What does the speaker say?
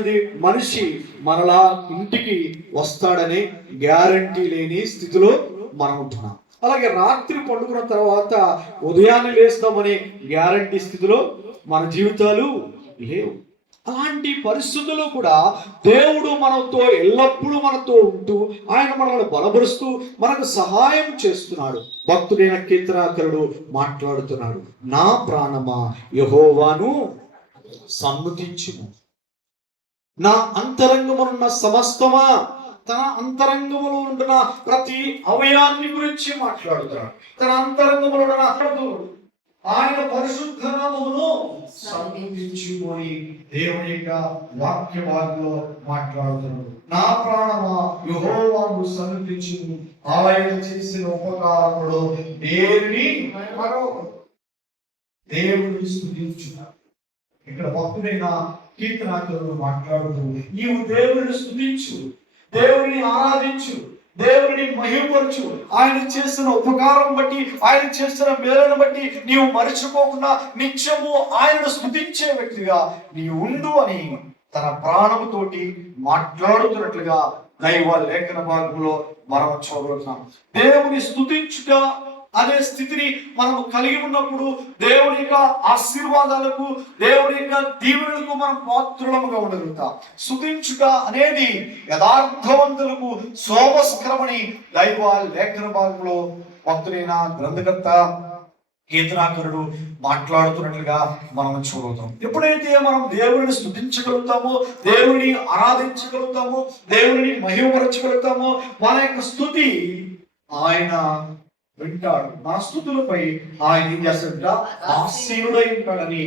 అనేది మనిషి మరలా ఇంటికి వస్తాడనే గ్యారంటీ లేని స్థితిలో మనం ఉంటున్నాం. అలాగే రాత్రి పండుకున్న తర్వాత ఉదయాన్నే లేస్తామనే గ్యారంటీ స్థితిలో మన జీవితాలు లేవు. అలాంటి పరిస్థితుల్లో కూడా దేవుడు మనతో ఎల్లప్పుడూ మనతో ఉంటూ ఆయన మనల్ని బలపరుస్తూ మనకు సహాయం చేస్తున్నాడు. భక్తుడైన కీర్తనాకారుడు మాట్లాడుతున్నాడు, నా ప్రాణమా యెహోవాను సన్నుతించుము, నా అంతరంగమునున్న సమస్తమా. తన అంతరంగములో ఉంటున్న ప్రతి అవయాన్ని గురించి మాట్లాడుతున్నాడు. తన అంతరంగములో ఆయన పరిశుద్ధ నామమును సన్నుతించుకొని దేవుని యొక్క వాక్య భాగంలో మాట్లాడుతున్నాడు. నా ప్రాణమా యెహోవాను సన్నుతించుము, ఆయన చేసిన ఉపకారములు దేనిని మరొకడు. దేవుని స్తుతించున్నాడు. ఇక్కడ భక్తుడైన కీర్తనాకారుడు మాట్లాడుతూ నీవు దేవుని స్తుతించు, దేవుని ఆరాధించు, దేవుని మహిమపరచు. ఆయన చేసిన ఉపకారం బట్టి, ఆయన చేసిన మేలును బట్టి నీవు మరచిపోకుండా నిత్యము ఆయనను స్తుతించే వ్యక్తిగా నీవు ఉండు అని తన ప్రాణముతోటి మాట్లాడుతున్నట్లుగా దైవ లేఖన భాగంలో మనం చూడగలుగుతాం. దేవుని స్తుతించుట అనే స్థితిని మనం కలిగి ఉన్నప్పుడు దేవుని యొక్క ఆశీర్వాదాలకు, దేవుని యొక్క దీవెనలకు మనం పాత్రులముగా ఉండగలుగుతాం. స్తుతించుట అనేది యథార్థవంతులకు శోభస్కరమని దైవ లేఖన భాగంలో భక్తుడైన గ్రంథకర్త కీర్తనాకారుడు మాట్లాడుతున్నట్లుగా మనం చూడగలుగుతాం. ఎప్పుడైతే మనం దేవుని స్తుతించగలుగుతామో, దేవుని ఆరాధించగలుగుతామో, దేవుని మహిమపరచగలుగుతామో, మన యొక్క స్తుతి ఆయన వింటాడు. మన స్తుతులపై ఆయన ఏం చేస్తాడంట, ఆసీనుడై ఉంటాడని